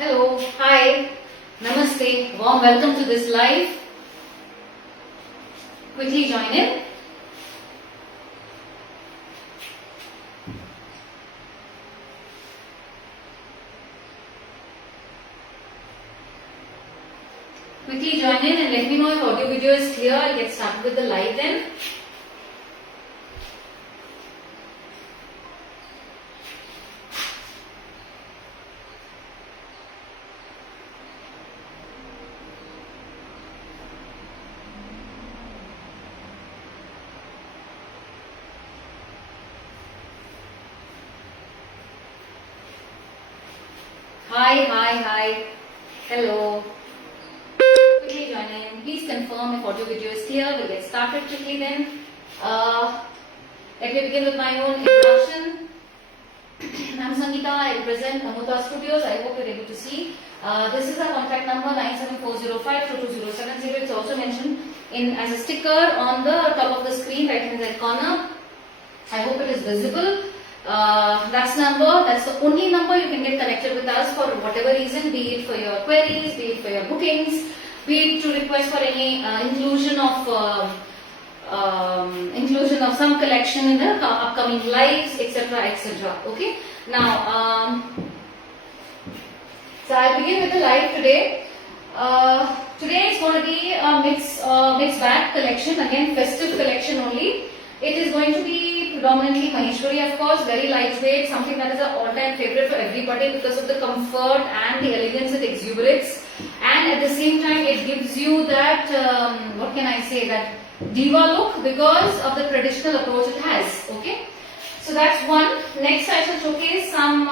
Hello, hi, namaste, warm welcome to this live. Quickly join in. Quickly join in and let me know if audio video is clear. I'll get started with the live then. Hi. Hello. Quickly join in. Please confirm if audio video is clear. We'll get started quickly then. Let me begin with my own introduction. I'm Sangeeta. I represent Amotha Studioz. I hope you're able to see. This is our contact number 97405-22070. It's also mentioned as a sticker on the top of the screen, right hand side corner. I hope it is visible. That's the only number you can get connected with us for whatever reason, be it for your queries, be it for your bookings, be it to request for any inclusion of some collection in the upcoming lives, etc. Okay. Now, so I'll begin with the live today. Today it's going to be a mixed bag collection, again festive collection only. It is going to be predominantly Maheshwari, of course, very lightweight, something that is an all-time favorite for everybody because of the comfort and the elegance it exuberates, and at the same time it gives you that, what can I say, that diva look because of the traditional approach it has. Okay, so that's one. Next I shall showcase some,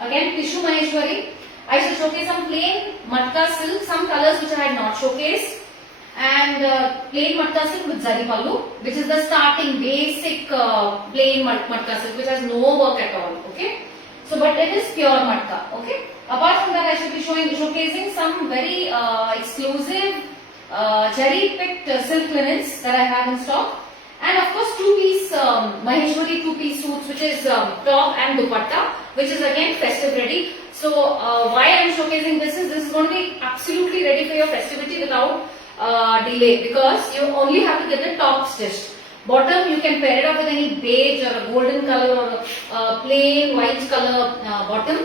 again tissue Maheshwari. I shall showcase some plain matka silk, some colors which I had not showcased, and plain matka silk with zari pallu, which is the starting basic plain matka silk which has no work at all. Okay, so but it is pure matka. Okay, apart from that I should be showcasing some very exclusive cherry picked silk linens that I have in stock, and of course two-piece Maheshwari two-piece suits, which is top and dupatta, which is again festive ready. So why I am showcasing this is going to be absolutely ready for your festivity without delay, because you only have to get the top stitched. Bottom you can pair it up with any beige or a golden color or a plain white color bottom,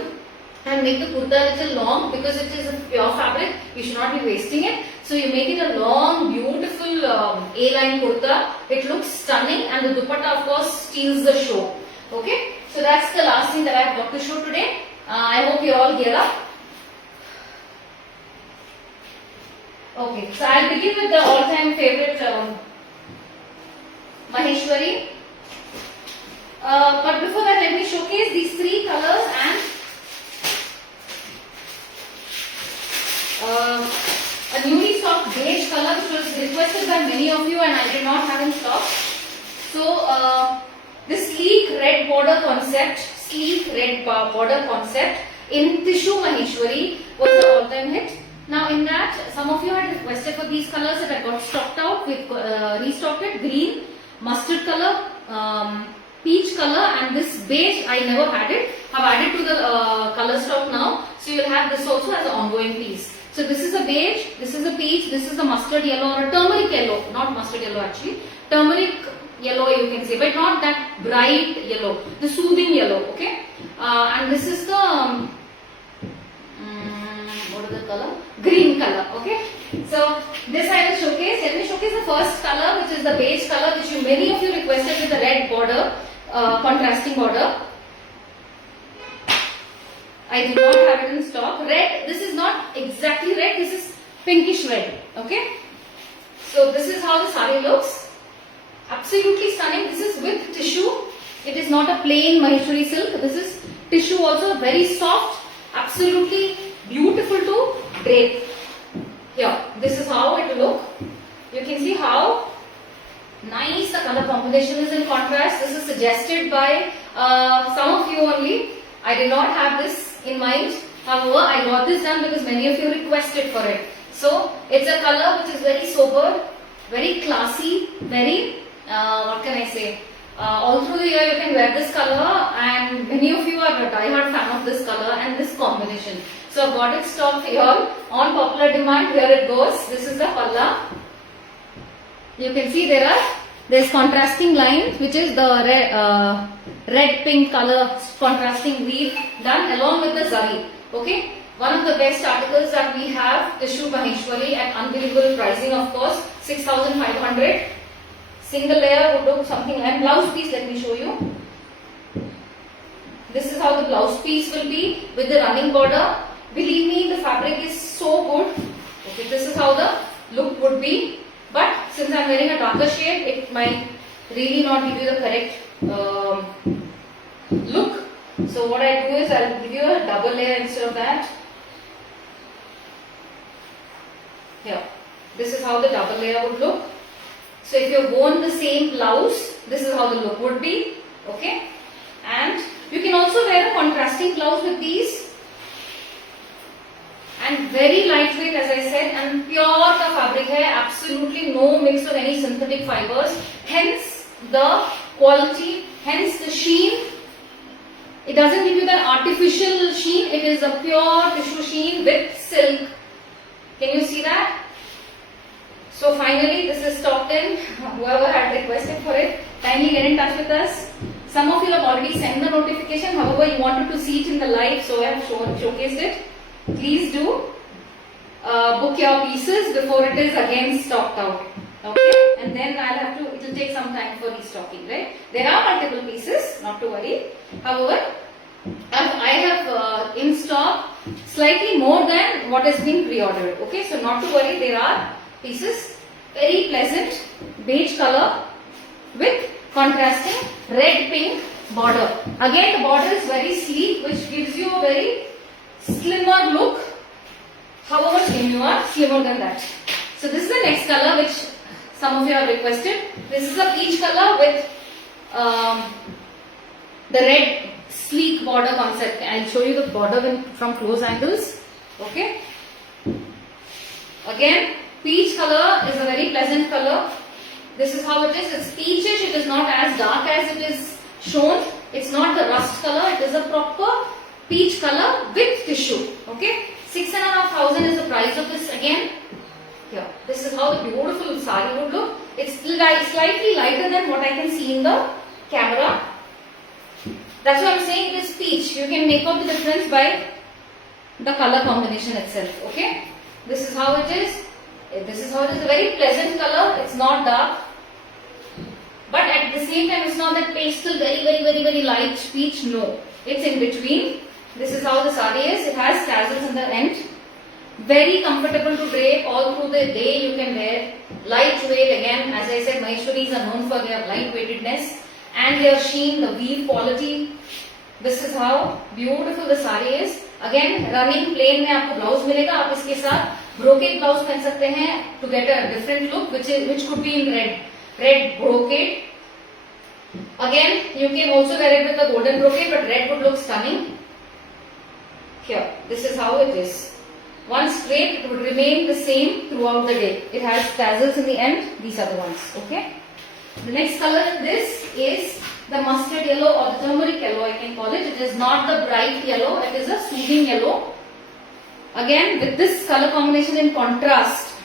and make the kurta little long because it is a pure fabric. You should not be wasting it. So you make it a long, beautiful A-line kurta. It looks stunning, and the dupatta of course steals the show. Okay, so that's the last thing that I have got to show today. I hope you all gear up. Okay, so I'll begin with the all-time favorite Maheshwari. But before that, let me showcase these three colors and a newly stocked beige color which was requested by many of you and I did not have in stock. So this sleek red border concept in tissue Maheshwari was the all-time hit. Now in that, some of you had requested for these colors that I got stocked out with restocked it: green, mustard color, peach color, and this beige. I never had it. Have added to the color stock now. So you'll have this also as an ongoing piece. So this is a beige, this is a peach, this is a mustard yellow or a turmeric yellow, not mustard yellow actually, turmeric yellow you can say, but not that bright yellow, the soothing yellow. Okay, and this is the what is the color? Green color. Okay, so this I will showcase. Let me showcase the first color, which is the beige color, which many of you requested with the red border, contrasting border. I did not have it in stock. Red, this is not exactly red, this is pinkish red. Okay, so this is how the saree looks. Absolutely stunning. This is with tissue. It is not a plain Maheshwari silk. This is tissue also, very soft, absolutely beautiful to drape. Here, this is how it will look. You can see how nice the color combination is in contrast. This is suggested by some of you only. I did not have this in mind. However, I got this done because many of you requested for it. So, it's a color which is very sober, very classy, very, what can I say, all through the year you can wear this color, and many of you are a die-hard fan of this color and this combination. So I've got it stocked here on popular demand. Here it goes. This is the palla. You can see there's contrasting lines, which is the red pink color contrasting weave done along with the zari. Okay, one of the best articles that we have, tissue Maheshwari at unbelievable pricing, of course, 6,500. Single layer would look something like blouse piece. Let me show you. This is how the blouse piece will be with the running border. Believe me, the fabric is so good. Okay, this is how the look would be. But since I am wearing a darker shade, it might really not give you the correct look. So what I do is I will give you a double layer instead of that. Here, this is how the double layer would look. So if you have worn the same blouse, this is how the look would be. Okay, and you can also wear a contrasting blouse with these. And very lightweight, as I said, and pure ka fabric hai, absolutely no mix of any synthetic fibers. Hence the quality, hence the sheen. It doesn't give you that artificial sheen. It is a pure tissue sheen with silk. Can you see that? So finally, this is stocked in. Whoever had requested for it, kindly get in touch with us. Some of you have already sent the notification. However, you wanted to see it in the live, so I have showcased it. Please do book your pieces before it is again stocked out. Okay, and then it will take some time for restocking, right? There are multiple pieces, not to worry. However, I have in stock slightly more than what has been pre-ordered. Okay, so not to worry, there are pieces. Very pleasant beige color with contrasting red pink border. Again, the border is very sleek, which gives you a very slimmer look. However slim you are, slimmer than that. So this is the next color which some of you have requested. This is a peach color with the red sleek border concept. I'll show you the border from close angles. Okay. Again, peach color is a very pleasant color. This is how it is. It's peachish. It is not as dark as it is shown. It's not the rust color. It is a proper peach color with tissue. Okay, 6,500 is the price of this again. Here, this is how the beautiful saree would look. It's slightly lighter than what I can see in the camera. That's why I'm saying it is peach. You can make out the difference by the color combination itself. Okay, this is how it is. This is how it is. A very pleasant color. It's not dark, but at the same time, it's not that pastel, very light peach. No, it's in between. This is how the saree is. It has tassels in the end. Very comfortable to drape all through the day. You can wear. Lightweight again. As I said, Maheshwaris are known for their lightweightedness and their sheen, the weave quality. This is how beautiful the saree is. Again, running plain में आपको blouse मिलेगा. आप इसके साथ brocade blouse पहन सकते हैं to get a different look, which could be in red brocade. Again, you can also wear it with the golden brocade, but red would look stunning. Here, this is how it is. Once draped, it would remain the same throughout the day. It has tassels in the end. These are the ones. Okay. The next color in this is the mustard yellow or the turmeric yellow, I can call it. It is not the bright yellow. It is a soothing yellow. Again, with this color combination in contrast.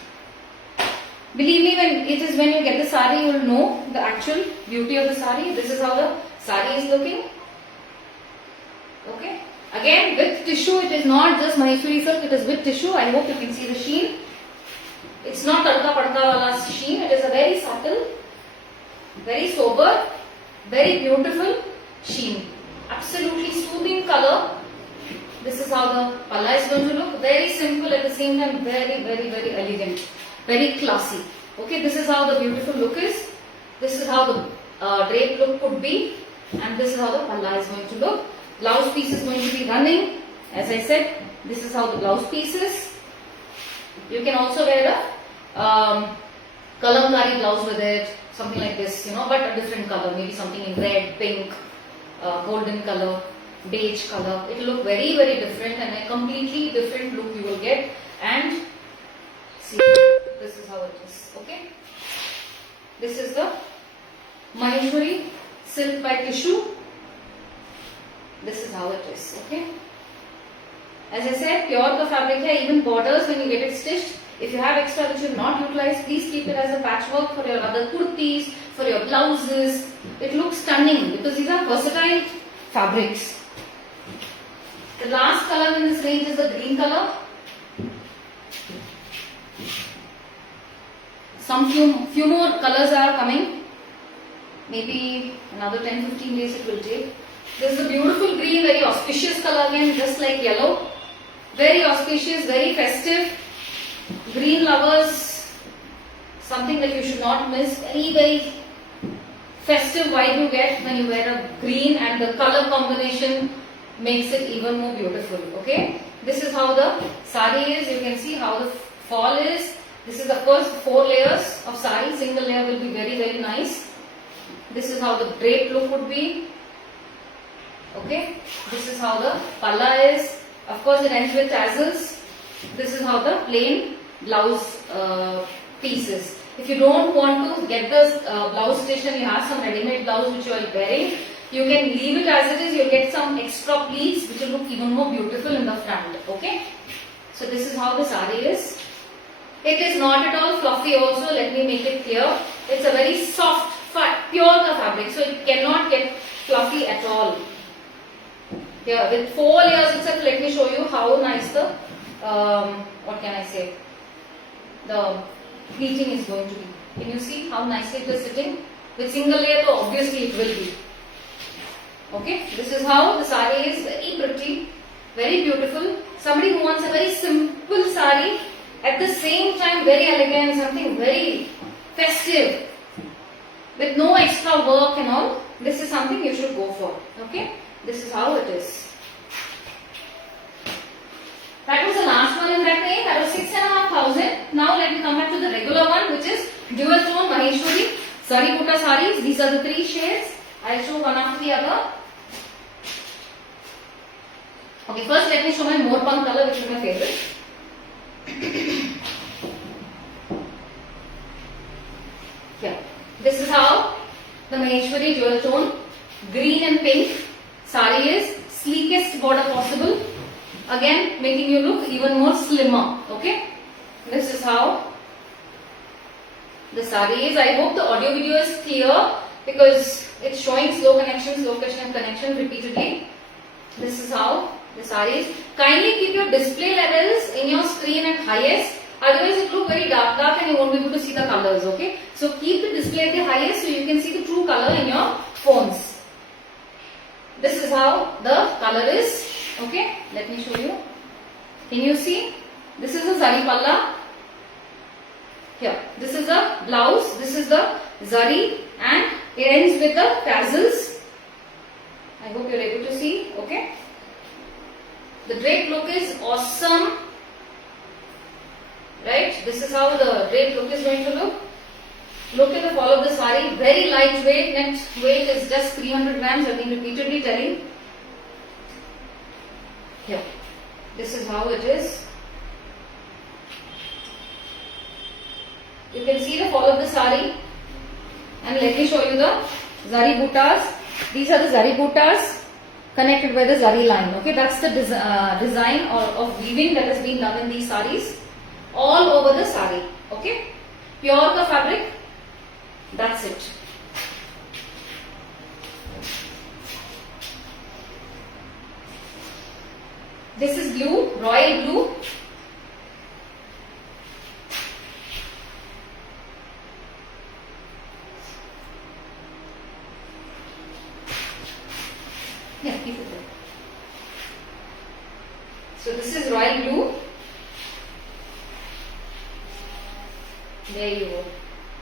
Believe me, when you get the saree, you will know the actual beauty of the saree. This is how the saree is looking. Okay. Again, with tissue, it is not just Maheshwari silk, it is with tissue. I hope you can see the sheen. It's not tadka padka wala sheen. It is a very subtle, very sober, very beautiful sheen. Absolutely soothing color. This is how the palla is going to look. Very simple, at the same time very elegant, very classy. Okay, this is how the beautiful look is. This is how the drape look could be, and this is how the palla is going to look. Blouse piece is going to be running. As I said, this is how the blouse piece is. You can also wear a kalamkari blouse with it, something like this, but a different color, maybe something in red, pink, golden color, beige color. It will look very different, and a completely different look you will get. And see, this is how it is. Okay, this is the Maheshwari silk by tissue. This is how it is. Okay, As I said, pure ka fabric hai, even borders when you get it stitched. If you have extra which you not utilize, please keep it as a patchwork for your other kurtis, for your blouses. It looks stunning because these are versatile fabrics. The last color in this range is the green color. Few more colors are coming. Maybe another 10-15 days it will take. This is a beautiful green, very auspicious color again, just like yellow. Very auspicious, very festive. Green lovers, something that you should not miss. Very festive vibe you get when you wear a green, and the color combination makes it even more beautiful. Okay, this is how the sari is. You can see how the fall is. This is the first 4 layers of sari. Single layer will be very nice. This is how the drape look would be. Okay, this is how the palla is. Of course, it ends with tassels. This is how the plain blouse piece is. If you don't want to get the blouse stitched and you have some ready-made blouse which you are wearing, you can leave it as it is. You'll get some extra pleats which will look even more beautiful in the front. Okay, so this is how the sari is. It is not at all fluffy also, let me make it clear. It's a very soft, pure fabric, so it cannot get fluffy at all. Here, with 4 layers itself, let me show you how nice the, what can I say, the pleating is going to be. Can you see how nicely it is sitting? With single layer, so obviously it will be. Okay, this is how the sari is, very pretty, very beautiful. Somebody who wants a very simple sari, at the same time very elegant, something very festive, with no extra work and all, this is something you should go for. Okay, this is how it is. That was the last one in that range. That was 6,500. Now let me come back to the regular one, which is dual tone Maheshwari Zari Butta sarees. These are the 3 shades. I'll show one after the other. Okay, first let me show my Morpang color, which is my favorite. Here, this is how the Maheshwari dual tone green and pink sari is. Sleekest border possible, again making you look even more slimmer. Okay, this is how the sari is. I hope the audio video is clear because it's showing slow connection repeatedly. This is how the sari is. Kindly keep your display levels in your screen at highest, otherwise it will look very dark and you won't be able to see the colors. Okay, so keep the display at the highest so you can see the true color in your phones. This is how the color is. Okay, let me show you. Can you see? This is the zari palla. Here, this is the blouse. This is the zari, and it ends with the tassels. I hope you are able to see. Okay. The drape look is awesome. Right? This is how the drape look is going to look. Look at the fall of the sari. Very lightweight. Net weight is just 300 grams. I have been repeatedly telling. Here. This is how it is. You can see the fall of the sari. And let me show you the zari buttas. These are the zari buttas connected by the zari line. Okay, that's the design of weaving that has been done in these saris all over the sari. Okay, pure ka fabric. That's it. This is blue, royal blue. Yeah, keep it there. So this is royal blue. There you go.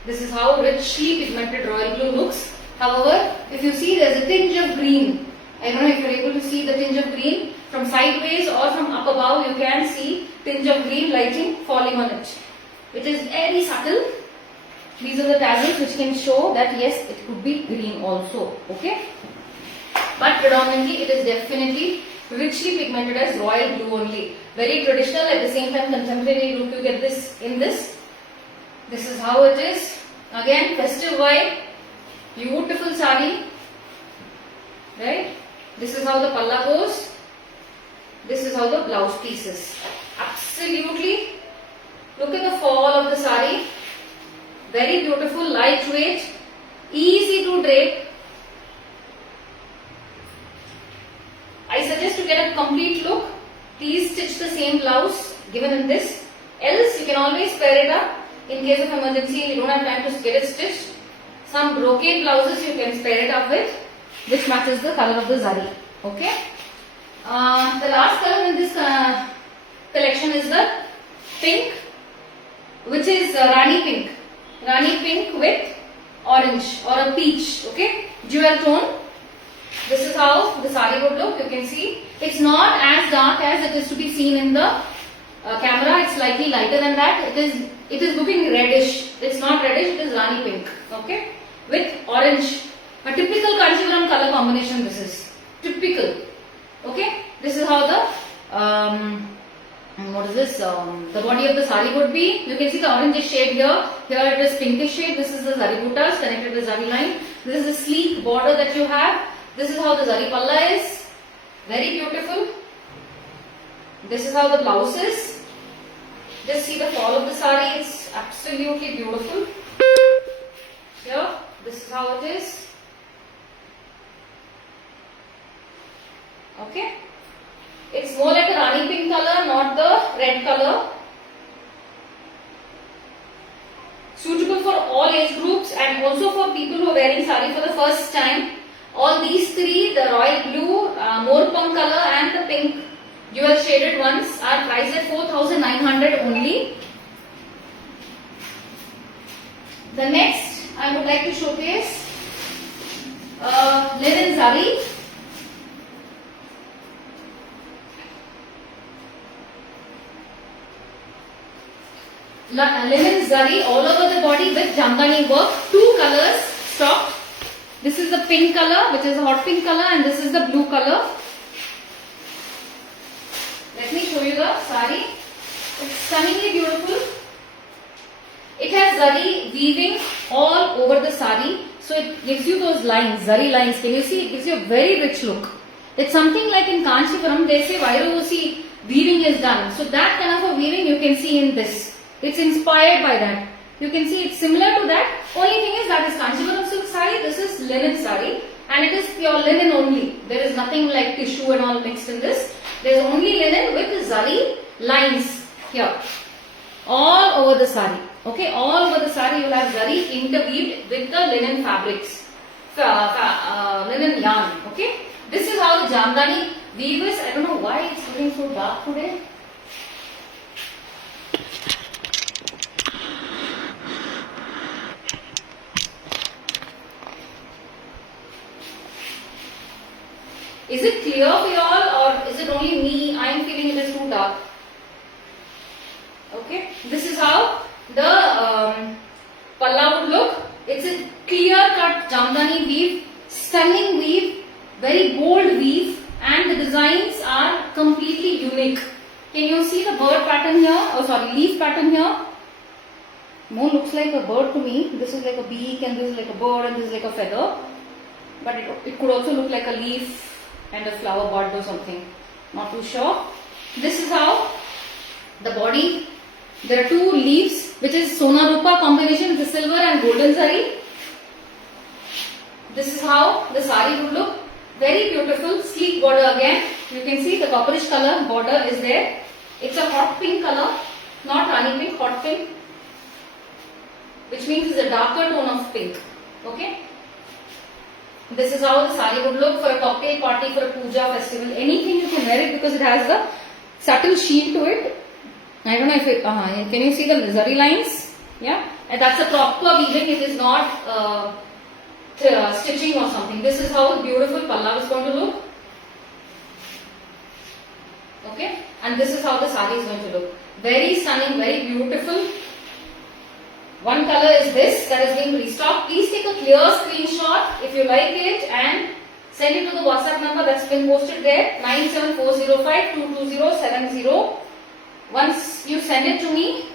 This is how richly pigmented royal blue looks. However, if you see, there is a tinge of green. I don't know if you are able to see the tinge of green. From sideways or from up above, you can see tinge of green lighting falling on it. It is very subtle. These are the tassels which can show that yes, it could be green also. Okay. But predominantly, it is definitely richly pigmented as royal blue only. Very traditional, at the same time contemporary look you get this in this. This is how it is. Again, festive vibe. Beautiful sari. Right? This is how the palla goes. This is how the blouse piece is. Absolutely. Look at the fall of the saree. Very beautiful, lightweight, easy to drape. I suggest to get a complete look. Please stitch the same blouse given in this. Else you can always pair it up. In case of emergency, you don't have time to get it stitched. Some brocade blouses you can pair it up with, which matches the color of the zari. Okay. The last color in this collection is the pink, which is Rani pink. Rani pink with orange or a peach. Okay. Dual tone. This is how the saree would look. You can see it's not as dark as it is to be seen in the camera. It's slightly lighter than that. It is looking reddish. It's not reddish. It is Rani pink. Okay, with orange. A typical Kanchipuram color combination. This is typical. Okay, this is how the what is this? The body of the saree would be. You can see the orange shade here. Here it is pinkish shade. This is the zari buttas connected with zari line. This is the sleek border that you have. This is how the zari palla is. Very beautiful. This is how the blouse is. Just see the fall of the saree. It's absolutely beautiful. Here, this is how it is. Okay. It's more like a Rani pink color, not the red color. Suitable for all age groups and also for people who are wearing saree for the first time. All these three, the royal blue, more punk color and the pink dual shaded ones are priced at 4,900 only. The next I would like to showcase linen zari. Linen zari all over the body with jamdani work. Two colors stocked. This is the pink color, which is a hot pink color, and this is the blue color. Let me show you the saree. It's stunningly beautiful. It has zari weaving all over the saree, so it gives you those lines, zari lines. Can you see? It gives you a very rich look. It's something like in Kanchipuram, they say Vairuvusi weaving is done. So that kind of a weaving you can see in this. It's inspired by that. You can see it's similar to that. Only thing is that is Kanchipuram silk saree. This is linen saree, and it is pure linen only. There is nothing like tissue and all mixed in this. There is only linen with zari lines here, all over the saree. Okay, all over the saree you will have zari interweaved with the linen fabrics, linen yarn. Okay, this is how the jamdani weave is. I don't know why it's looking so dark today. Is it clear for you all, or is it only me? I am feeling it is too dark. Okay, this is how the palla would look. It's a clear cut jamdani weave, stunning weave, very bold weave, and the designs are completely unique. Can you see the bird pattern here? Oh sorry, leaf pattern here. More looks like a bird to me. This is like a beak, and this is like a bird, and this is like a feather. But it could also look like a leaf and a flower bud or something. Not too sure. This is how the body. There are two leaves, which is Sona Rupa combination, the silver and golden zari. This is how the saree would look. Very beautiful, sleek border again. You can see the copperish color border is there. It's a hot pink color, not Rani pink, hot pink, which means it's a darker tone of pink. Okay. This is how the saree would look for a cocktail party, for a puja festival. Anything you can wear it because it has the subtle sheen to it. I don't know if it, can you see the zari lines? Yeah, and that's a proper weaving. It is not stitching or something. This is how the beautiful palla is going to look. Okay, and this is how the saree is going to look. Very stunning, very beautiful. One color is this that is being restocked. Please take a clear screenshot if you like it and send it to the WhatsApp number that's been posted there, 974052270. Once you send it to me,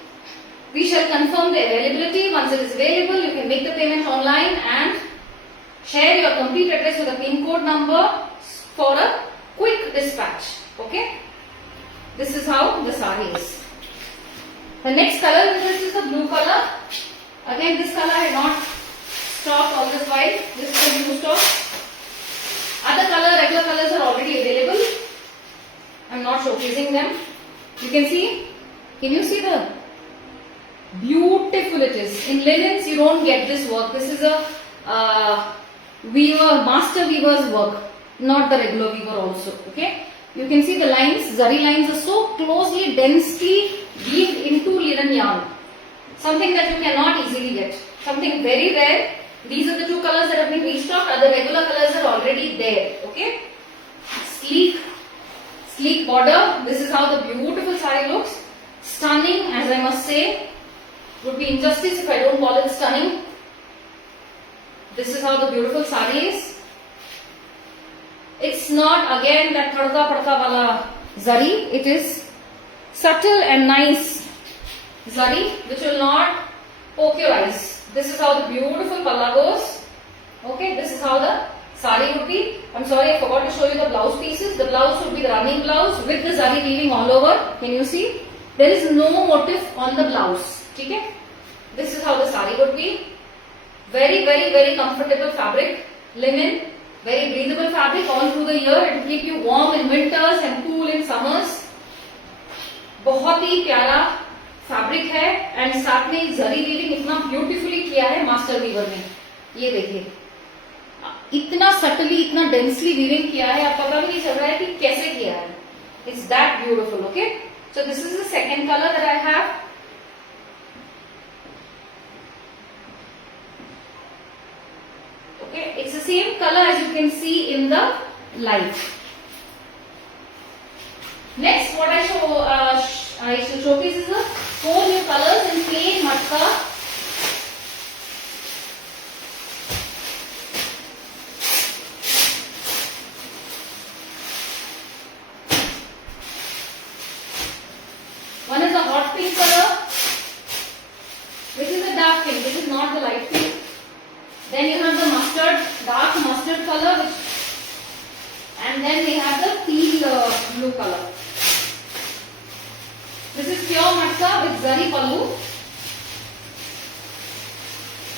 we shall confirm the availability. Once it is available, you can make the payment online and share your complete address with a pin code number for a quick dispatch. Okay. This is how the saree is. The next color in this is the blue color. Again, this color I had not stocked all this while. This is the new stock. Other color, regular colors are already available. I am not showcasing them. You can see. Can you see the beautiful it is? In linens, you don't get this work. This is a weaver, master weaver's work, not the regular weaver also. Okay. You can see the lines, zari lines are so closely, densely weaved into linen yarn. Something that you cannot easily get. Something very rare. These are the two colors that have been restocked. Other regular colors are already there. Okay. Sleek border. This is how the beautiful saree looks. Stunning, as I must say. Would be injustice if I don't call it stunning. This is how the beautiful saree is. It's not again that tadka padka wala zari. It is subtle and nice zari which will not poke your eyes. This is how the beautiful palla goes. Okay, this is how the saree would be. I'm sorry, I forgot to show you the blouse pieces. The blouse would be the running blouse with the zari weaving all over. Can you see? There is no motif on the blouse. Okay? This is how the saree would be. Very, very, very comfortable fabric. Linen. Very breathable fabric all through the year. It will keep you warm in winters and cool in summers. बहुत ही प्यारा fabric है and साथ में जरी weaving इतना beautifully किया है master Weaver ने. ये देखिए इतना सटली इतना डेंसली वीविंग किया है, आप पता भी नहीं चल रहा है कि कैसे किया है. It's that beautiful. Okay, so this is the second colour that I have. Okay, it's the same color as you can see in the light. Next, what I should showcase is the 4 new colors in plain matka. One is a hot pink color, which is a dark pink. This is not the light pink. Then you have the dark mustard color, and then we have the teal blue color. This is pure matka with zari pallu.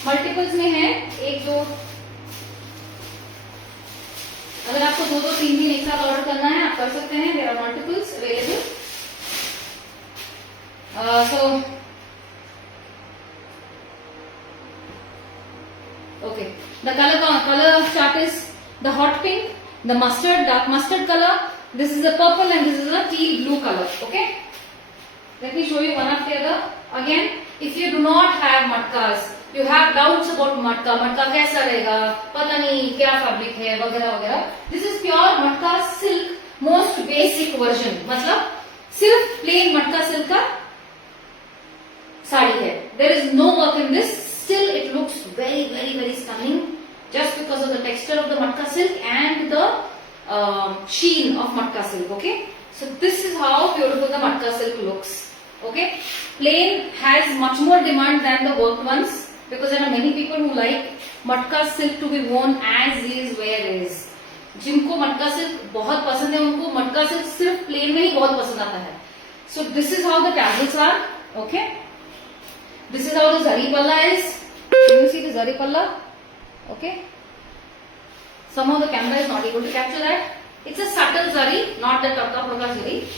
Multiples में है 1 2. अगर आपको 2 2 3 3 एक साथ order करना है आप कर सकते हैं. There are multiples available. So okay, the color chart is the hot pink, the mustard, dark mustard color. This is the purple and this is the teal blue color. Okay, let me show you one after the other. Again, if you do not have matkas, you have doubts about matka कैसा रहेगा, पता नहीं क्या fabric है वगैरह वगैरह. This is pure matka silk, most basic version. मतलब सिर्फ plain matka silk का साड़ी है. There is no work in this. Still it looks very, very, very stunning just because of the texture of the matka silk and the sheen of matka silk. Okay, so this is how beautiful the matka silk looks. Okay, plain has much more demand than the worked ones because there are many people who like matka silk to be worn as is where is. जिनको matka silk बहुत पसंद है उनको matka silk सिर्फ plain में ही बहुत पसंद आता है. So this is how the tassels are. Okay. This is how the zari palla is. Can you see the zari palla? Okay. Somehow the camera is not able to capture that. It's a subtle zari, not the taka praka zari.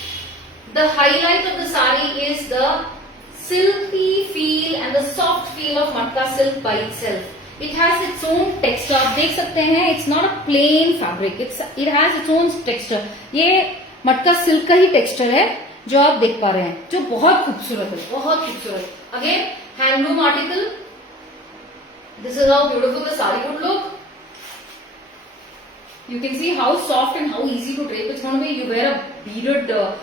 The highlight of the sari is the silky feel and the soft feel of matka silk by itself. It has its own texture. आप देख सकते हैं. It's not a plain fabric. It has its own texture. ये मटका silk का ही texture है जो आप देख पा रहे हैं, जो बहुत खूबसूरत है, बहुत खूबसूरत. Again, handloom article. This is how beautiful the saree would look. You can see how soft and how easy to drape. It's going to be, you wear a beaded a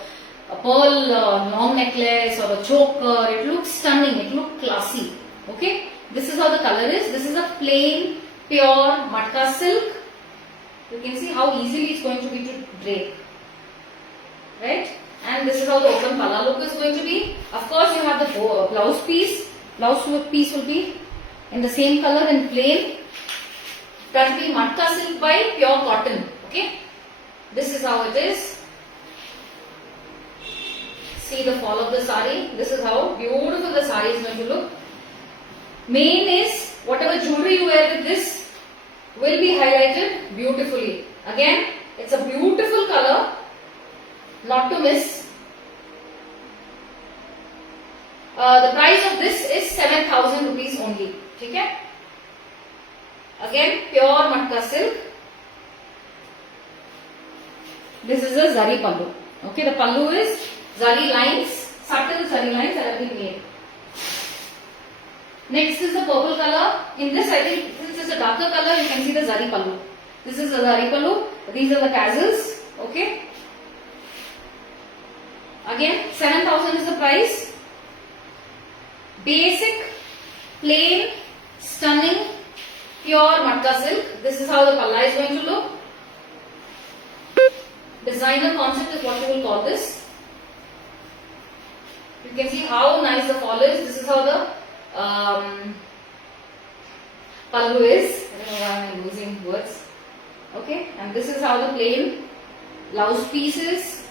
pearl long necklace or a choker. It looks stunning. It looks classy. Okay. This is how the color is. This is a plain, pure matka silk. You can see how easily it's going to be to drape. Right. And this is how the open palla look is going to be. Of course, you have the blouse piece. Blouse piece will be in the same color and plain. That will be matka silk by pure cotton. Okay. This is how it is. see the fall of the saree. This is how beautiful the saree is going to look. Main is whatever jewelry you wear with this will be highlighted beautifully. Again, it's a beautiful color, not to miss. The price of this is 7,000 rupees only. Okay? Again, pure matka silk. This is a zari pallu. Okay, the pallu is zari lines, subtle zari lines that have been made. Next is the purple color. In this, I think since it's a darker color, you can see the zari pallu. This is the zari pallu. These are the tassels. Okay. Again, 7,000 is the price. Basic, plain, stunning, pure matka silk. This is how the palla is going to look. Designer concept is what you will call this. You can see how nice the fall is. This is how the pallu is. I don't know why I am using words. Okay, and this is how the plain blouse piece is.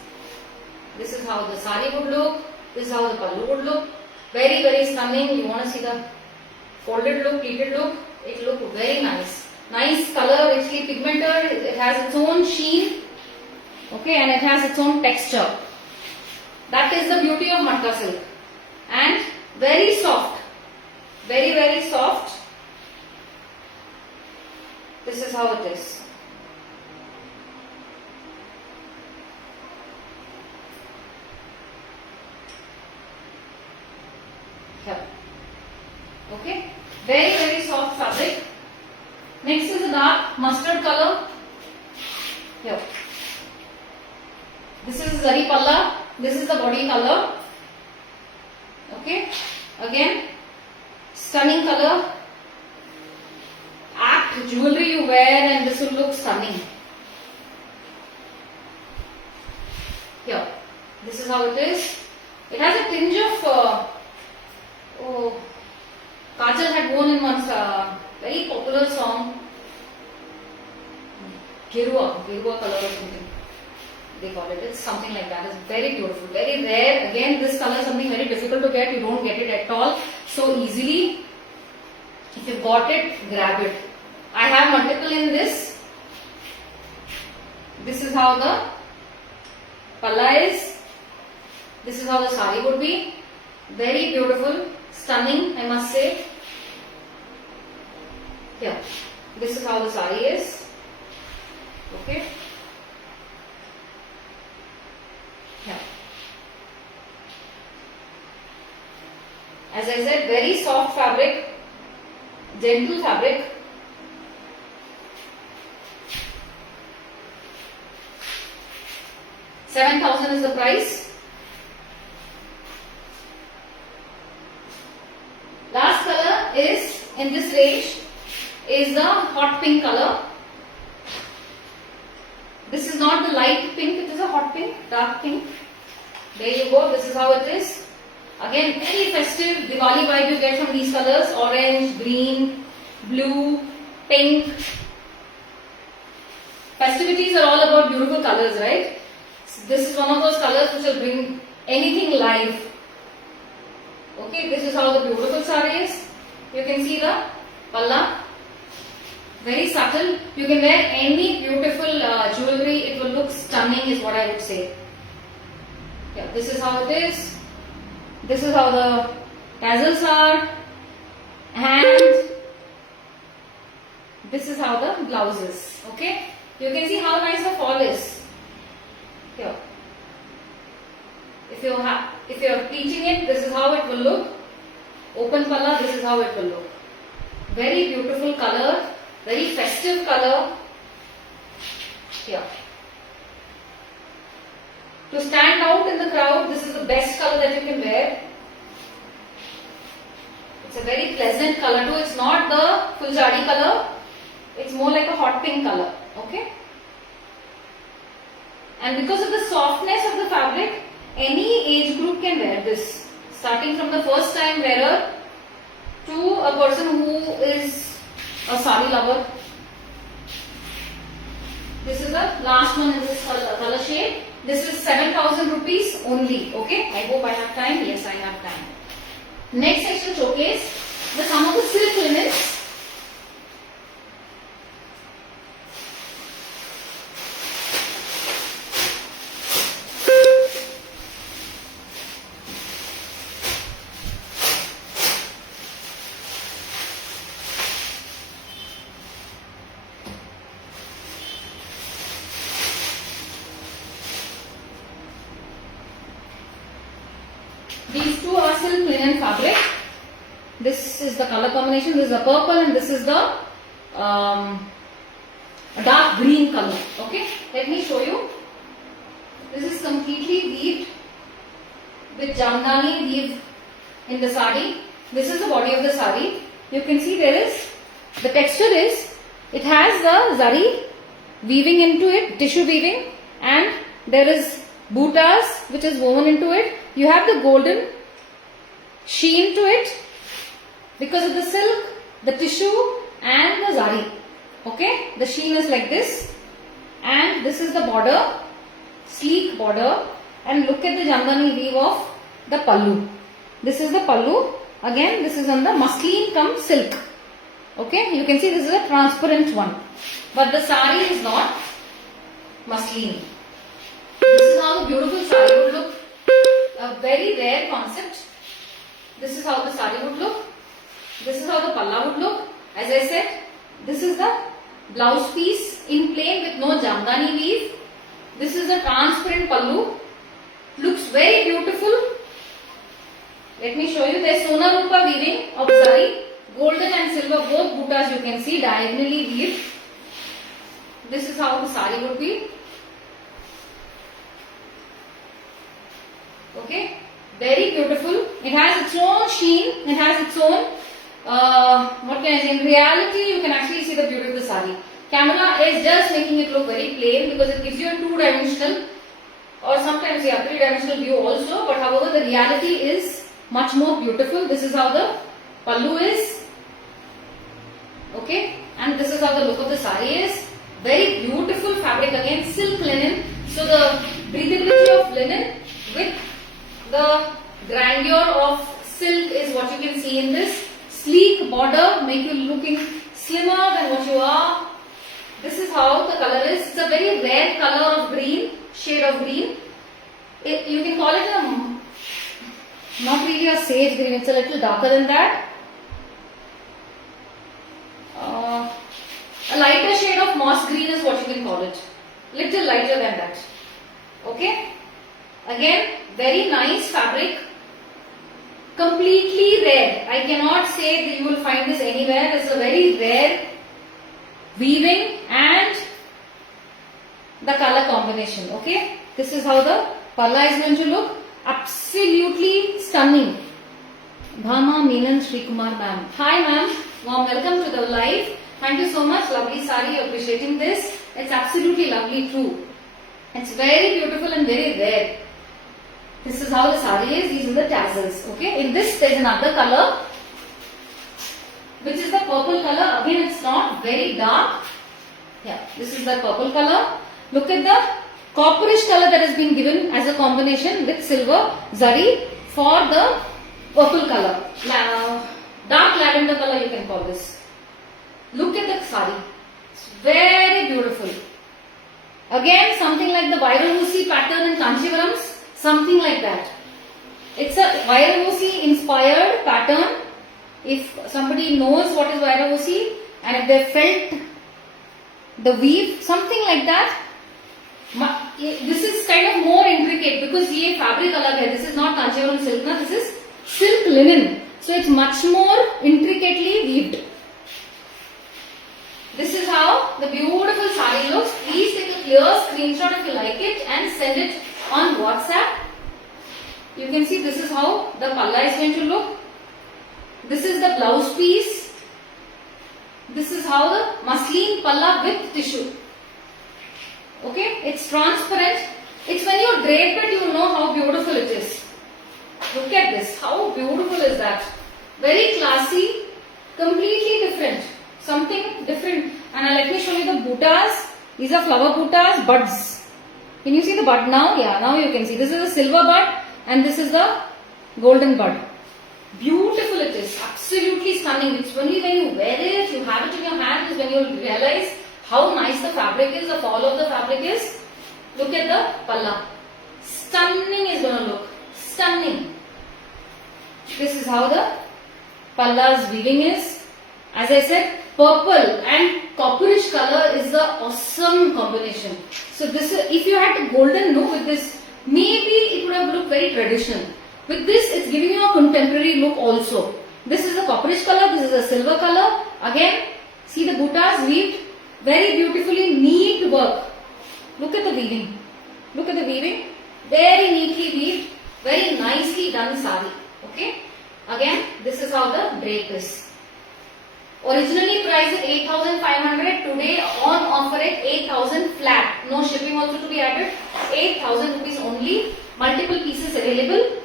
This is how the saree would look. This is how the pallu would look. Very, very stunning. You want to see the folded look, pleated look. It look very nice. Nice color, richly pigmented. It has its own sheen. Okay, and it has its own texture. That is the beauty of matka silk. And very soft. Very, very soft. This is how it is. Here. Okay, very, very soft fabric. Next is a dark mustard color. Here. This is zari palla. This is the body color. Okay, again, stunning color. Apt jewelry you wear and this will look stunning. Here, this is how it is. It has a tinge of Kajal had worn in one very popular song, Girua color or something they call it. It's something like that. It's very beautiful, very rare. Again, this color is something very difficult to get. You don't get it at all so easily. If you got it, grab it. I have multiple in this. This is how the palla is. This is how the saree would be. Very beautiful, stunning, I must say. Here, this is how the saree is. Okay. Here. As I said, very soft fabric, gentle fabric. $7,000 is the price. Last color is in this range is the hot pink color. This is not the light pink, it is a hot pink, dark pink. There you go, this is how it is. Again, very festive Diwali vibe you get from these colors. Orange, green, blue, pink. Festivities are all about beautiful colors, right? This is one of those colors which will bring anything live. Okay, this is how the beautiful saree is. You can see the palla. Very subtle. You can wear any beautiful jewelry. It will look stunning is what I would say. Yeah, this is how it is. This is how the tassels are. And this is how the blouse is. Okay. You can see how nice the fall is. Here. If you are pleating it, this is how it will look. Open palla, this is how it will look. Very beautiful color. Very festive color. Here. To stand out in the crowd, this is the best color that you can wear. It's a very pleasant color too. It's not the full jadi color. It's more like a hot pink color. Okay. And because of the softness of the fabric, any age group can wear this. Starting from the first time wearer to a person who is a saree lover. This is the last one in this color shade. This is 7,000 rupees only. Okay, I hope I have time. Yes, I have time. Next I shall showcase some of the silk linens. These two are silk linen fabric. This is the color combination. This is the purple and this is the dark green color. Okay, let me show you. This is completely weaved with jamdani weave in the sari. This is the body of the sari. You can see there is, the texture is, it has the zari weaving into it, tissue weaving, and there is bootas which is woven into it. You have the golden sheen to it because of the silk, the tissue and the zari. Okay, the sheen is like this, and this is the border, sleek border, and look at the jamdani weave of the pallu. This is the pallu. Again, this is on the muslin cum silk. Okay, you can see this is a transparent one, but the sari is not muslin. This is how the beautiful sari would look. A very rare concept. This is how the sari would look. This is how the palla would look. As I said, this is the blouse piece in plain with no jamdani weave. This is the transparent pallu. Looks very beautiful. Let me show you. There is Sona Rupa weaving of zari. Golden and silver, both buttas you can see diagonally weaved. This is how the sari would be. Okay, very beautiful. It has its own sheen. It has its own, what can I say, in reality you can actually see the beauty of the sari. Camera is just making it look very plain because it gives you a two-dimensional or sometimes three-dimensional view also. But however, the reality is much more beautiful. This is how the pallu is. Okay, and this is how the look of the sari is. Very beautiful fabric, again silk linen. So the breathability of linen with the grandeur of silk is what you can see in this. Sleek border, make you looking slimmer than what you are. This is how the color is. It's a very rare color of green, shade of green. You can call it not really a sage green, it's a little darker than that. A lighter shade of moss green is what you can call it. Little lighter than that. Okay. Again, very nice fabric. Completely rare. I cannot say that you will find this anywhere. This is a very rare weaving and the color combination. Okay. This is how the palla is going to look. Absolutely stunning. Bhama Meenan Srikumar ma'am. Hi ma'am. Warm welcome to the live. Thank you so much. Lovely sari. Appreciating this. It's absolutely lovely too. It's very beautiful and very rare. This is how the sari is. These are the tassels. Okay. In this there is another color, which is the purple color. Again, it's not very dark. Yeah. This is the purple color. Look at the copperish color that has been given as a combination with silver zari for the purple color. Dark lavender color you can call this. Look at the sari. It's very beautiful. Again, something like the Vairamusi pattern in Kanchivarams. Something like that. It's a Vairamusi inspired pattern. If somebody knows what is Vairamusi and if they felt the weave, something like that. This is kind of more intricate because ये fabric अलग है. This is not Kanchivaram silk, na? This is silk linen. So it's much more intricately weaved. This is how the beautiful sari looks. Please take a clear screenshot if you like it and send it on WhatsApp. You can see this is how the palla is going to look. This is the blouse piece. This is how the muslin palla with tissue. Okay, it's transparent. It's when you drape it, you know how beautiful it is. Look at this. How beautiful is that? Very classy, completely different. Something different. And let me show you the buttas. These are flower buttas, buds. Can you see the bud now? Yeah, now you can see. This is a silver bud and this is the golden bud. Beautiful it is. Absolutely stunning. It's only when you wear it, you have it in your hand, is when you will realize how nice the fabric is, the fall of the fabric is. Look at the palla. Stunning is going to look. Stunning. This is how the palla's weaving is. As I said, purple and copperish color is the awesome combination. So this is, if you had a golden no with this, maybe it would have looked very traditional. With this, it's giving you a contemporary look also. This is a copperish color, this is a silver color. Again, see the buttas weaved very beautifully, neat work. Look at the weaving. Look at the weaving. Very neatly weaved, very nicely done sari. Okay. Again, this is how the drape is. Originally priced at 8,500. Today on offer at 8,000 flat. No shipping also to be added. 8,000 rupees only. Multiple pieces available.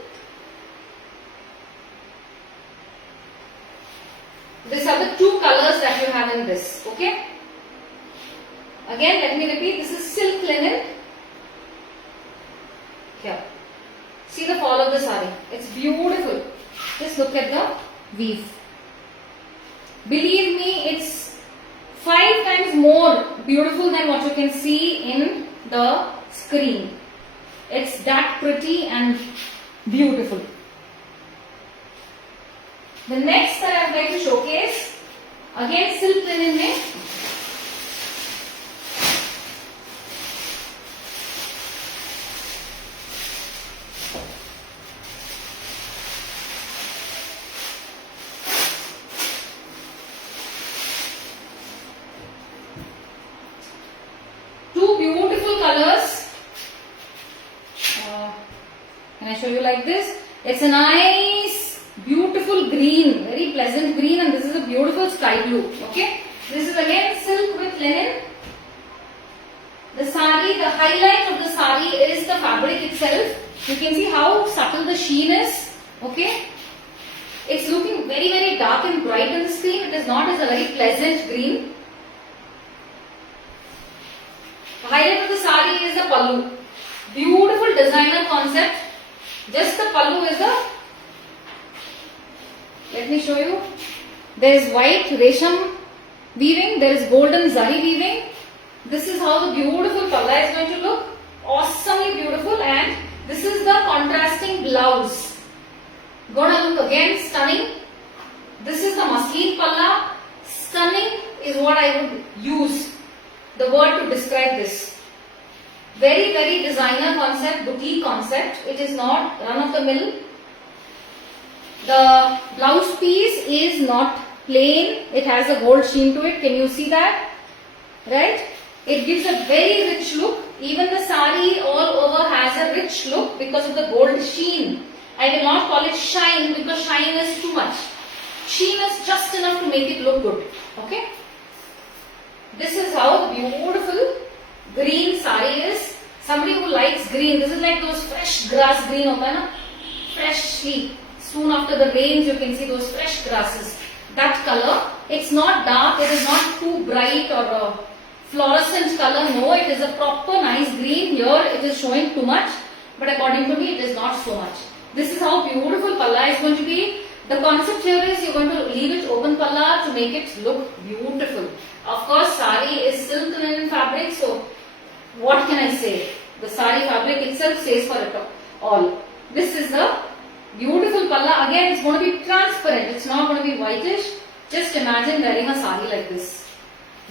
These are the two colors that you have in this. Okay. Again, let me repeat. This is silk linen. Here. See the fall of the sari. It's beautiful. Just look at the weave. Believe me, it's 5 times more beautiful than what you can see in the screen. It's that pretty and beautiful. The next that I would like to showcase, again silk linen mein. Two beautiful colors. Can I show you like this? It's a nice, beautiful green, very pleasant green, and this is a beautiful sky blue. Okay, this is again silk with linen. The sari, the highlight of the sari is the fabric itself. You can see how subtle the sheen is. Okay, it's looking very, very dark and bright on the screen. It is not. It's a very pleasant green. The highlight of the sari is the pallu. Beautiful designer concept. Just the pallu is the. Let me show you. There is white resham weaving. There is golden zari weaving. This is how the beautiful palla is going to look. Awesomely beautiful, and this is the contrasting blouse. Gonna look again stunning. This is the muslin palla. Stunning is what I would use the word to describe this. Very, very designer concept, boutique concept. It is not run of the mill. The blouse piece is not plain. It has a gold sheen to it. Can you see that? Right? It gives a very rich look. Even the sari all over has a rich look because of the gold sheen. I will not call it shine because shine is too much. Sheen is just enough to make it look good. Okay? This is how the beautiful green sari is. Somebody who likes green, this is like those fresh grass green, na? Freshly. Soon after the rains, you can see those fresh grasses. That color, it's not dark, it is not too bright or a fluorescent color. No, it is a proper nice green. Here it is showing too much, but according to me, it is not so much. This is how beautiful palla is going to be. The concept here is you're going to leave it open palla to make it look beautiful. Of course, sari is silk linen fabric, so what can I say? The sari fabric itself says for it all. This is the beautiful palla. Again, it's going to be transparent. It's not going to be whitish. Just imagine wearing a sari like this.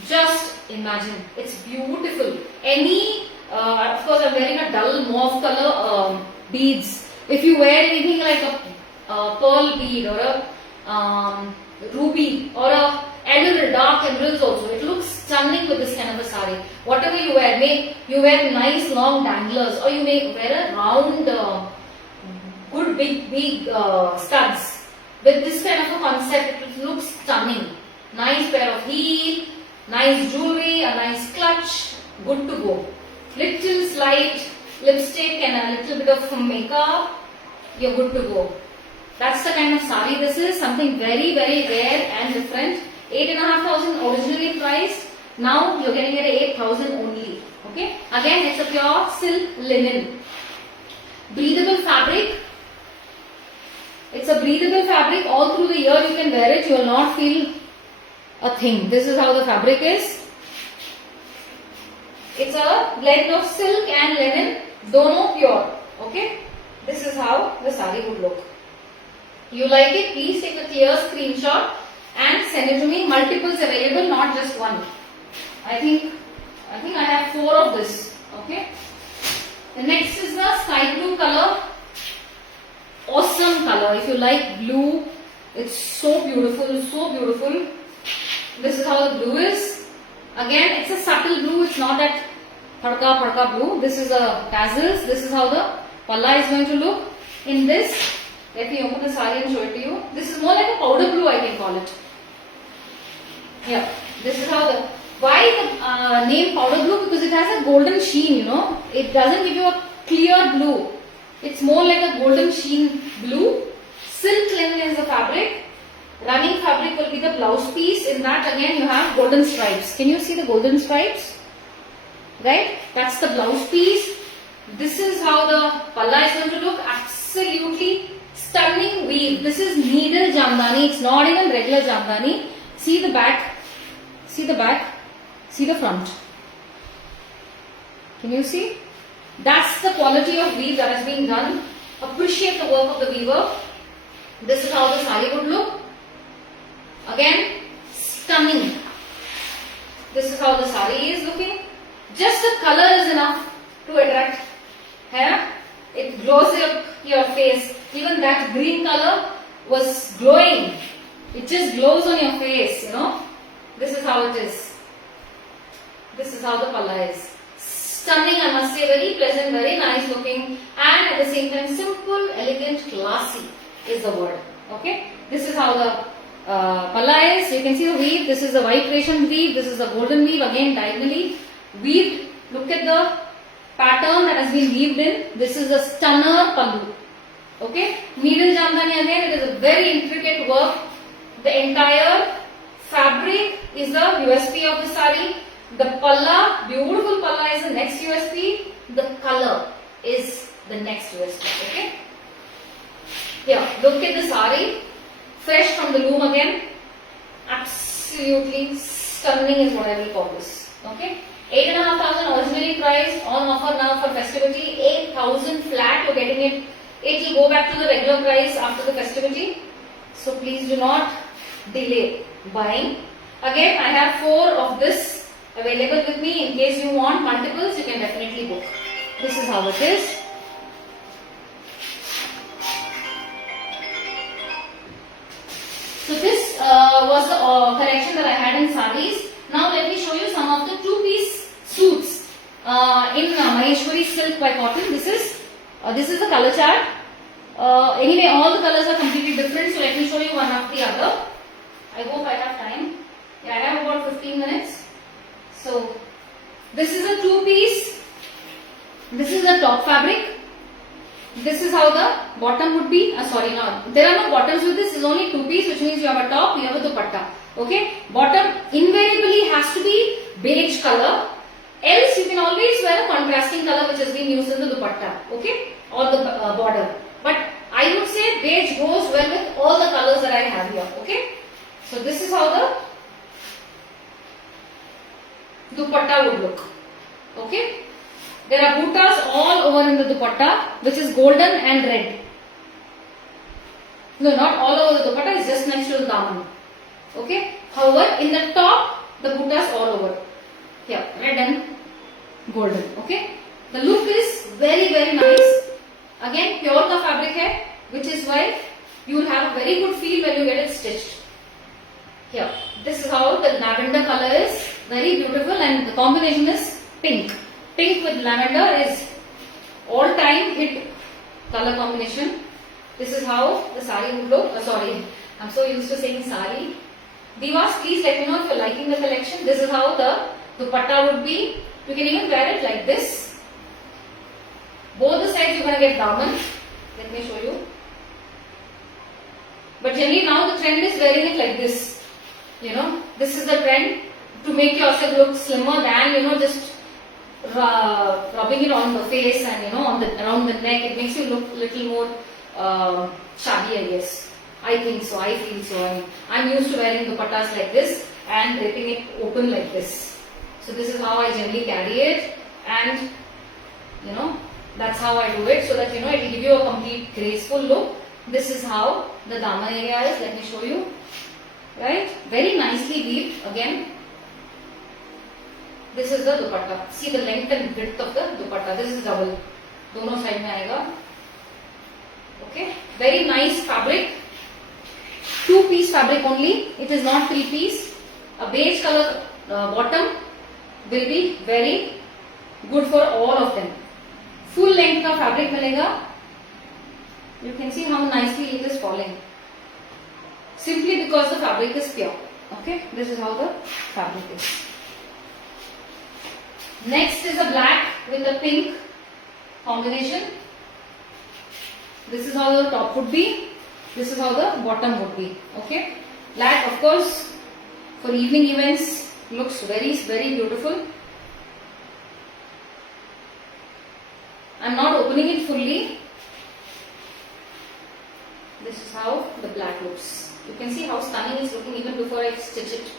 Just imagine. It's beautiful. Of course, I'm wearing a dull mauve color beads. If you wear anything like a pearl bead or a ruby or a emerald, dark emeralds also, it looks stunning with this kind of a sari. Whatever you wear, may you wear nice long danglers or you may wear a round, good big studs. With this kind of a concept, it looks stunning. Nice pair of heel, nice jewelry, a nice clutch, good to go. Little slight lipstick and a little bit of makeup, you're good to go. That's the kind of sari this is. Something very, very rare and different. 8,500 originally priced. Now you're getting it at 8,000 only. Okay. Again, it's a pure silk linen. Breathable fabric. It's a breathable fabric. All through the year you can wear it. You will not feel a thing. This is how the fabric is. It's a blend of silk and linen. Dono pure. Okay. This is how the saree would look. You like it? Please take a clear screenshot and send it to me. Multiples available, not just one. I think I have 4 of this. Okay. The next is the sky blue color. Awesome color. If you like blue, it's so beautiful, so beautiful. This is how the blue is. Again, it's a subtle blue. It's not that padka blue. This is the tassels. This is how the palla is going to look. In this, let me open the saree and show it to you. This is more like a powder blue, I can call it. Yeah, this is how the, why the name powder blue? Because it has a golden sheen, you know. It doesn't give you a clear blue. It's more like a golden sheen blue. Silk linen is the fabric. Running fabric will be the blouse piece. In that again you have golden stripes. Can you see the golden stripes? Right? That's the blouse piece. This is how the palla is going to look. Absolutely stunning weave. This is needle jamdani. It's not even regular jamdani. See the back. See the back. See the front. Can you see? That's the quality of weave that has been done. Appreciate the work of the weaver. This is how the saree would look. Again, stunning. This is how the saree is looking. Just the color is enough to attract hair. It glows up your face. Even that green color was glowing. It just glows on your face, you know. This is how it is. This is how the palla is. Stunning, I must say, very pleasant, very nice looking, and at the same time simple, elegant, classy is the word. Okay. This is how the palla is. You can see the weave. This is the white ration weave. This is the golden weave, again diagonally weaved. Look at the pattern that has been weaved in. This is the stunner pallu. Okay. Needle jamdani again. It is a very intricate work. The entire fabric is the USP of the saree. The palla, beautiful palla, is the next USP. The color is the next USP. Okay. Here, look at the saree. Fresh from the loom again. Absolutely stunning is what I will call this. Okay. 8,500 originally priced, on offer now for festivity. 8,000 flat. You're getting it. It will go back to the regular price after the festivity. So please do not delay buying. Again, I have 4 of this available with me. In case you want multiples, you can definitely book. This is how it is. So this was the collection that I had in sarees. Now let me show you some of the 2-piece suits in Maheshwari silk by cotton. This is the color chart. Anyway, all the colors are completely different. So let me show you one after the other. I hope I have time. Yeah, I have about 15 minutes. So this is a 2-piece. This is the top fabric. This is how the bottom would be. Sorry, no, there are no bottoms with this. This is only 2-piece, which means you have a top, you have a dupatta. Okay. Bottom invariably has to be beige color. Else you can always wear a contrasting color which has been used in the dupatta. Okay, or the border. But I would say beige goes well with all the colors that I have here. Okay. So this is how the dupatta would look. Okay. There are buttas all over in the dupatta, which is golden and red. No, not all over the dupatta, it's just next to the daman. Okay. However, in the top, the buttas all over. Here, red and golden. Okay. The look is very, very nice. Again, pure ka fabric hai, which is why you will have a very good feel when you get it stitched. Here, this is how the lavender color is. Very beautiful, and the combination is pink. Pink with lavender is all-time hit color combination. This is how the saree would look. Sorry, I'm so used to saying saree. Divas, please let me know if you're liking the collection. This is how the dupatta would be. You can even wear it like this. Both the sides you're going to get daman. Let me show you. But generally now the trend is wearing it like this. You know, this is the trend to make yourself look slimmer than, you know, just rubbing it on the face and on the around the neck, it makes you look little more shabby, I guess. I think so. I feel so. I'm used to wearing dupattas like this and draping it open like this. So this is how I generally carry it, and that's how I do it, so that it will give you a complete graceful look. This is how the daman area is. Let me show you. Right? Very nicely weaved again. This is the dupatta. See the length and width of the dupatta. This is double. Dono side mein aayega. Okay. Very nice fabric. 2-piece fabric only. It is not 3-piece. A beige color bottom will be very good for all of them. Full length ka fabric milega. You can see how nicely it is falling. Simply because the fabric is pure. Okay. This is how the fabric is. Next is a black with a pink combination. This is how the top would be. This is how the bottom would be. Okay. Black, of course, for evening events looks very, very beautiful. I'm not opening it fully. This is how the black looks. You can see how stunning it's looking even before I stitch it.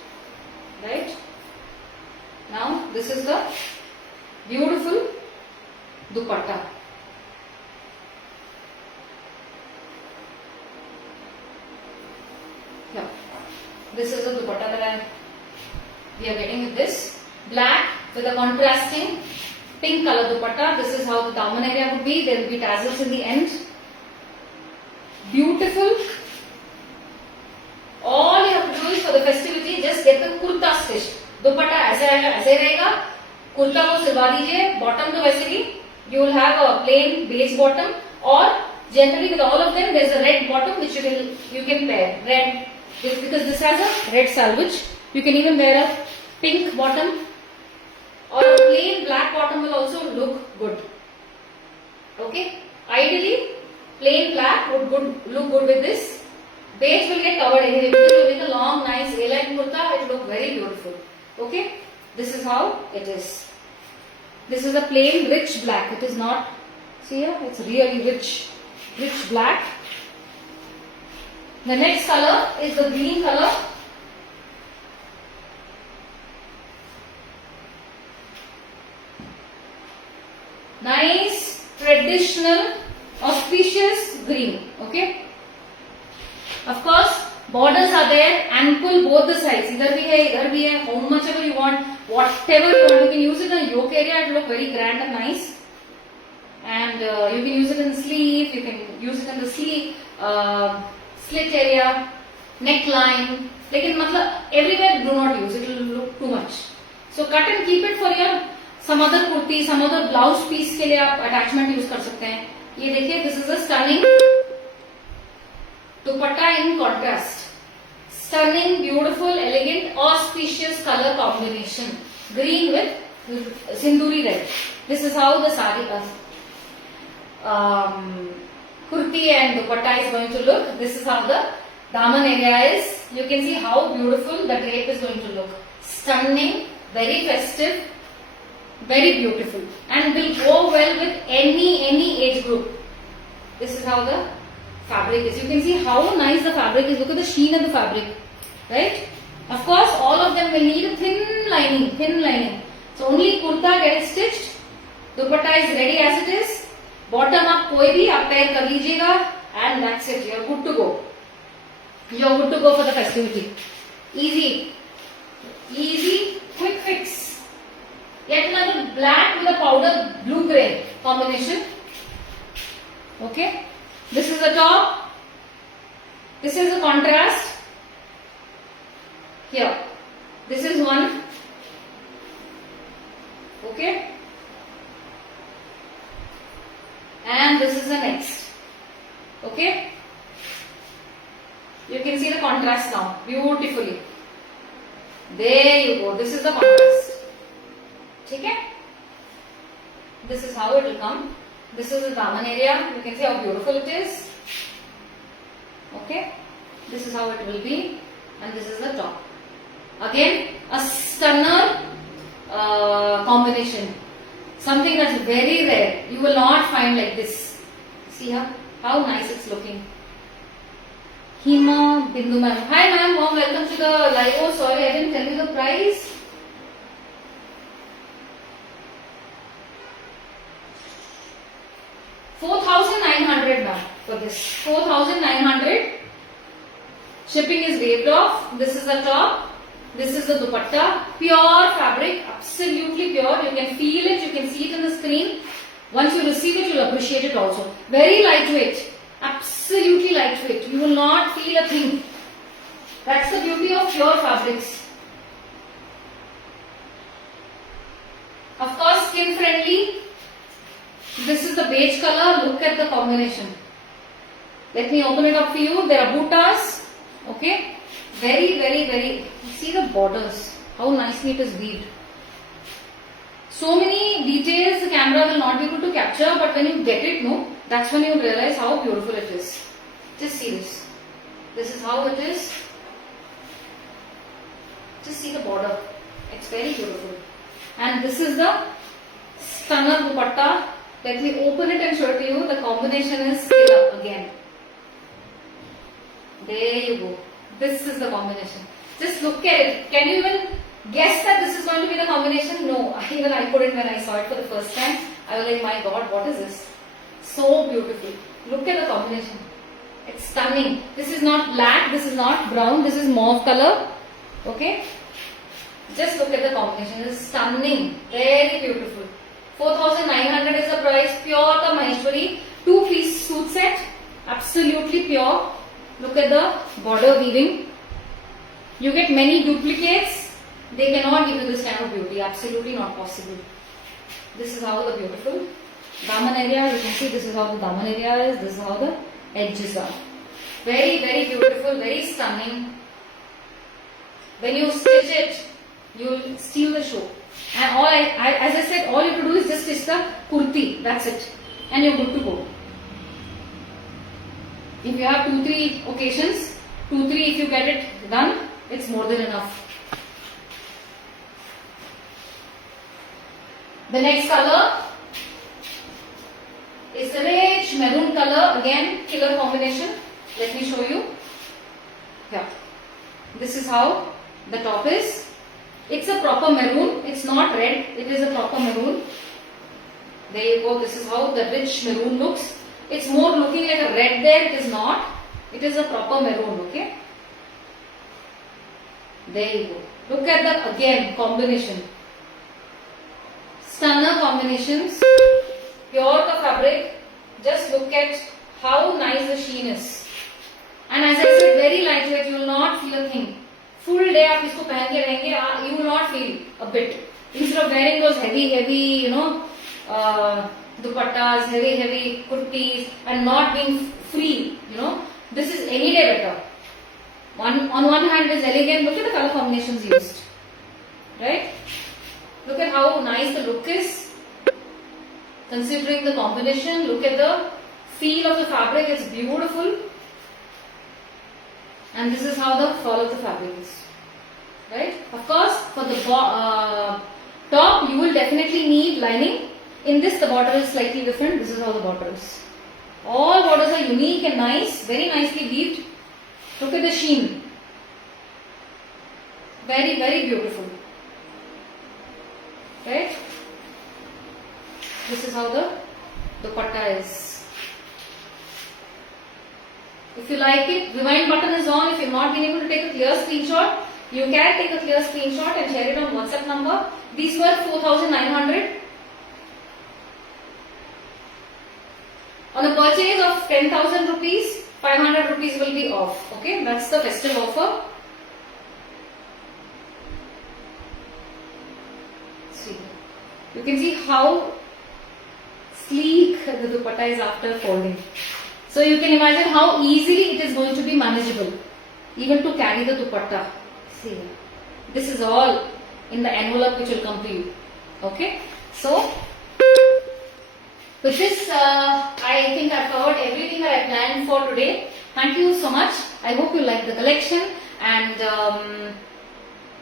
Right? Now, this is the beautiful dupatta. Here. This is the dupatta that we are getting with this. Black with a contrasting pink color dupatta. This is how the daman area would be. There will be tassels in the end. Beautiful. All you have to do is for the festivity, just get the kurta stitched. Dupatta ऐसे रहेगा. Kurta को सिलवा दीजिए. Bottom तो वैसे भी you will have a plain beige bottom, or generally with all of them there is a red bottom which you can pair red, because this has a red selvage. You can even wear a pink bottom, or a plain black bottom will also look good. Okay. Ideally, plain black would look good with this. Beige will get covered anyway. This will make a long, nice A-line kurta. It will look very beautiful. Okay. This is how it is. This is a plain rich black. It is not. See here, it's really rich black. The next color is the green color. Nice, traditional, auspicious green. Okay. Of course, borders are there, ample both the sides. Either bhi hai, how much ever you want, whatever you want. You can use it in the yoke area. It will look very grand and nice. And you can use it in the sleeve. You can use it in the sleeve, slit area, neckline. Like everywhere, do not use it. It will look too much. So cut and keep it for your some other kurti, some other blouse piece के लिए आप attachment use कर सकते हैं. ये देखिए, this is a stunning dupatta in contrast. Stunning, beautiful, elegant, auspicious color combination. Green with sinduri red. This is how the saree kurti and dupatta is going to look. This is how the daman area is. You can see how beautiful the drape is going to look. Stunning, very festive, very beautiful, and will go well with any age group. This is how the fabric is. You can see how nice the fabric is. Look at the sheen of the fabric, right? Of course, all of them will need a thin lining. So only kurta get it stitched. Dupatta is ready as it is. Bottom up koi bhi aap pair kar lijiyega, and that's it. You are good to go. You are good to go for the festivity. Easy, quick fix. Yet another black with a powder blue gray combination. Okay. This is the top. This is the contrast. Here. This is one. Okay. And this is the next. Okay. You can see the contrast now beautifully. There you go. This is the contrast. Okay. This is how it will come. This is the daman area. You can see how beautiful it is. Okay. This is how it will be. And this is the top. Again, a stunner combination. Something that's very rare. You will not find like this. See how nice it's looking. Hima Bindu ma'am. Hi ma'am, warm welcome to the live. Oh sorry, I didn't tell you the price. $4,900 ma'am for this. 4,900. Shipping is waived off. This is the top. This is the dupatta. Pure fabric, absolutely pure. You can feel it, you can see it in the screen. Once you receive it, you'll appreciate it also. Very lightweight. Absolutely lightweight. You will not feel a thing. That's the beauty of pure fabrics. Of course, skin friendly. This is the beige color. Look at the combination. Let me open it up for you. There are buttas. Okay. Very. See the borders. How nicely it is weaved. So many details the camera will not be able to capture, but when you get it, no, that's when you realize how beautiful it is. Just see this. This is how it is. Just see the border. It's very beautiful. And this is the stunner dupatta. Let me open it and show it to you. The combination is scale up again. There you go. This is the combination. Just look at it. Can you even guess that this is going to be the combination? No. Even I couldn't when I saw it for the first time. I was like, my God, what is this? So beautiful. Look at the combination. It's stunning. This is not black. This is not brown. This is mauve color. Okay. Just look at the combination. It's stunning. Very beautiful. 4,900 is the price. Pure the Maheshwari. 2-piece suit set. Absolutely pure. Look at the border weaving. You get many duplicates. They cannot give you this kind of beauty. Absolutely not possible. This is how the beautiful daman area. You can see this is how the daman area is. This is how the edges are. Very beautiful. Very stunning. When you stitch it, you will steal the show. And all as I said, all you have to do is just stitch the kurti. That's it. And you're good to go. If you have 2-3 occasions, 2-3 if you get it done, it's more than enough. The next color is the rich maroon color. Again, killer combination. Let me show you. Yeah. This is how the top is. It's a proper maroon. It's not red. It is a proper maroon. There you go. This is how the rich maroon looks. It's more looking like a red there. It is not. It is a proper maroon. Okay. There you go. Look at the again combination. Stunner combinations. Pure the fabric. Just look at how nice the sheen is. And as I said, very lightweight. You will not feel a thing. Full day आप इसको पहन के रहेंगे, you will not feel a bit. Instead of wearing those heavy, dupattas, heavy kurtis, and not being free, this is any day better. On one hand, it is elegant. Look at the color combinations used, right? Look at how nice the look is. Considering the combination, look at the feel of the fabric. It's beautiful. And this is how the fall of the fabric is, right? Of course, for the top, you will definitely need lining. In this, the border is slightly different. This is how the border is. All borders are unique and nice, very nicely weaved. Look at the sheen. Very beautiful, right? This is how the dupatta is. If you like it, rewind button is on. If you have not been able to take a clear screenshot, you can take a clear screenshot and share it on WhatsApp number. These were 4,900. On a purchase of 10,000 rupees, 500 rupees will be off. Okay, that's the festive offer. See, you can see how sleek the dupatta is after folding. So you can imagine how easily it is going to be manageable, even to carry the dupatta. See, this is all in the envelope which will come to you. Okay, so with this, I think I've covered everything that I planned for today. Thank you so much. I hope you like the collection and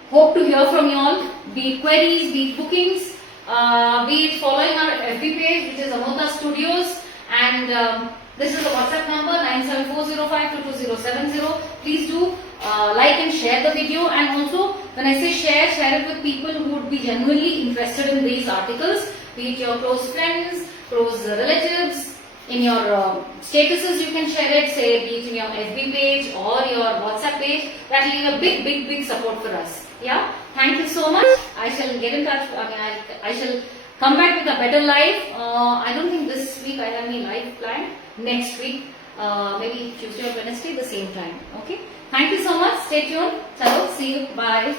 hope to hear from you all. Be it queries, be it bookings, be it following our FB page, which is Amotha Studioz, and this is the WhatsApp number 974052270. Please do like and share the video, and also when I say share, share it with people who would be genuinely interested in these articles, be it your close friends, close relatives. In your statuses you can share it, say be it in your FB page or your WhatsApp page. That will be a big support for us. Yeah, thank you so much. I shall get in touch. I shall come back with a better live. I don't think this week I have any live planned. Next week, maybe Tuesday or Wednesday, the same time. Okay. Thank you so much. Stay tuned. Chalo, see you. Bye.